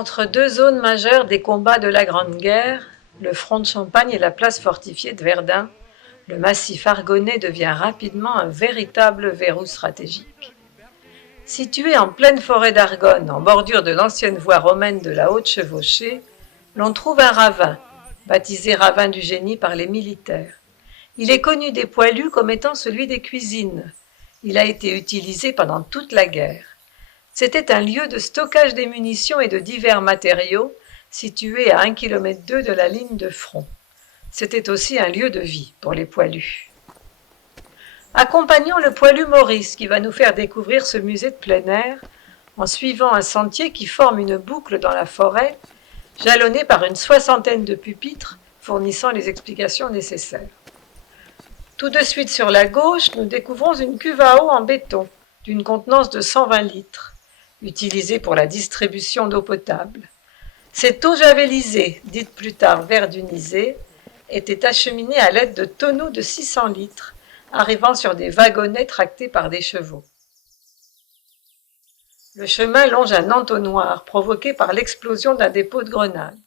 Entre deux zones majeures des combats de la Grande Guerre, le front de Champagne et la place fortifiée de Verdun, le massif argonais devient rapidement un véritable verrou stratégique. Situé en pleine forêt d'Argonne, en bordure de l'ancienne voie romaine de la Haute-Chevauchée, l'on trouve un ravin, baptisé ravin du génie par les militaires. Il est connu des poilus comme étant celui des cuisines. Il a été utilisé pendant toute la guerre. C'était un lieu de stockage des munitions et de divers matériaux, situé à 1,2 km de la ligne de front. C'était aussi un lieu de vie pour les poilus. Accompagnons le poilu Maurice qui va nous faire découvrir ce musée de plein air en suivant un sentier qui forme une boucle dans la forêt, jalonné par une soixantaine de pupitres fournissant les explications nécessaires. Tout de suite sur la gauche, nous découvrons une cuve à eau en béton d'une contenance de 120 litres, utilisée pour la distribution d'eau potable. Cette eau javelisée, dite plus tard verdunisée, était acheminée à l'aide de tonneaux de 600 litres, arrivant sur des wagonnets tractés par des chevaux. Le chemin longe un entonnoir provoqué par l'explosion d'un dépôt de grenades.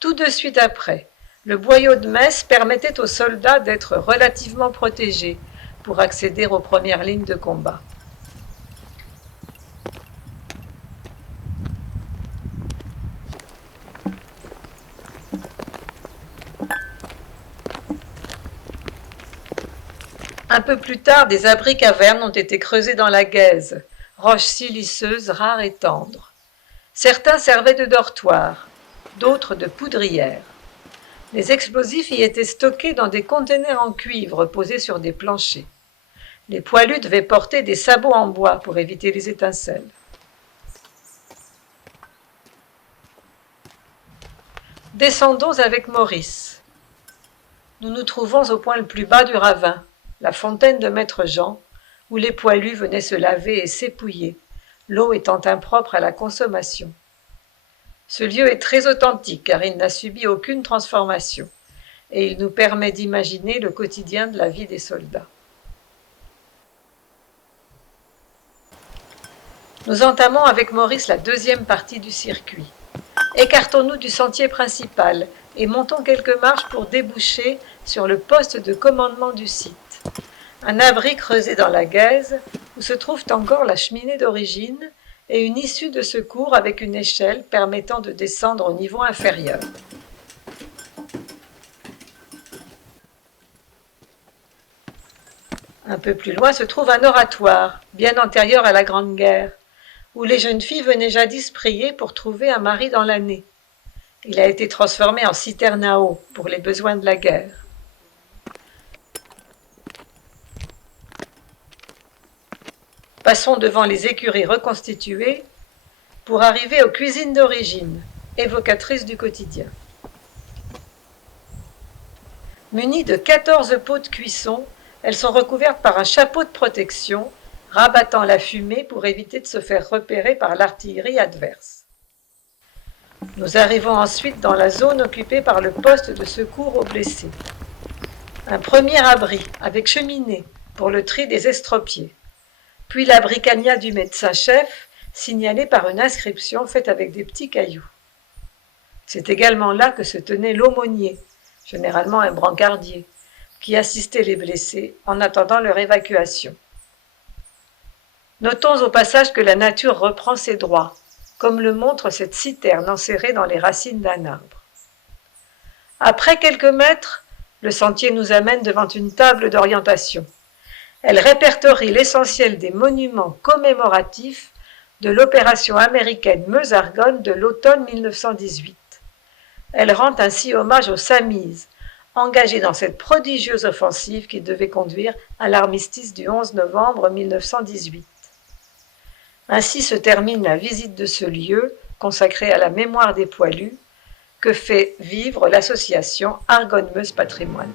Tout de suite après, le boyau de Metz permettait aux soldats d'être relativement protégés pour accéder aux premières lignes de combat. Un peu plus tard, des abris-cavernes ont été creusés dans la Gaise, roche siliceuse rare et tendre. Certains servaient de dortoirs, d'autres de poudrières. Les explosifs y étaient stockés dans des conteneurs en cuivre posés sur des planchers. Les poilus devaient porter des sabots en bois pour éviter les étincelles. Descendons avec Maurice. Nous nous trouvons au point le plus bas du ravin, la fontaine de Maître Jean, où les poilus venaient se laver et s'épouiller, l'eau étant impropre à la consommation. Ce lieu est très authentique car il n'a subi aucune transformation et il nous permet d'imaginer le quotidien de la vie des soldats. Nous entamons avec Maurice la deuxième partie du circuit. Écartons-nous du sentier principal et montons quelques marches pour déboucher sur le poste de commandement du site. Un abri creusé dans la Gaise où se trouve encore la cheminée d'origine et une issue de secours avec une échelle permettant de descendre au niveau inférieur. Un peu plus loin se trouve un oratoire, bien antérieur à la Grande Guerre, où les jeunes filles venaient jadis prier pour trouver un mari dans l'année. Il a été transformé en citerne à eau pour les besoins de la guerre. Passons devant les écuries reconstituées pour arriver aux cuisines d'origine, évocatrices du quotidien. Munies de 14 pots de cuisson, elles sont recouvertes par un chapeau de protection, rabattant la fumée pour éviter de se faire repérer par l'artillerie adverse. Nous arrivons ensuite dans la zone occupée par le poste de secours aux blessés. Un premier abri avec cheminée pour le tri des estropiés, puis la bricania du médecin-chef, signalée par une inscription faite avec des petits cailloux. C'est également là que se tenait l'aumônier, généralement un brancardier, qui assistait les blessés en attendant leur évacuation. Notons au passage que la nature reprend ses droits, comme le montre cette citerne enserrée dans les racines d'un arbre. Après quelques mètres, le sentier nous amène devant une table d'orientation. Elle répertorie l'essentiel des monuments commémoratifs de l'opération américaine Meuse-Argonne de l'automne 1918. Elle rend ainsi hommage aux Samises, engagés dans cette prodigieuse offensive qui devait conduire à l'armistice du 11 novembre 1918. Ainsi se termine la visite de ce lieu consacré à la mémoire des poilus que fait vivre l'association Argonne-Meuse Patrimoine.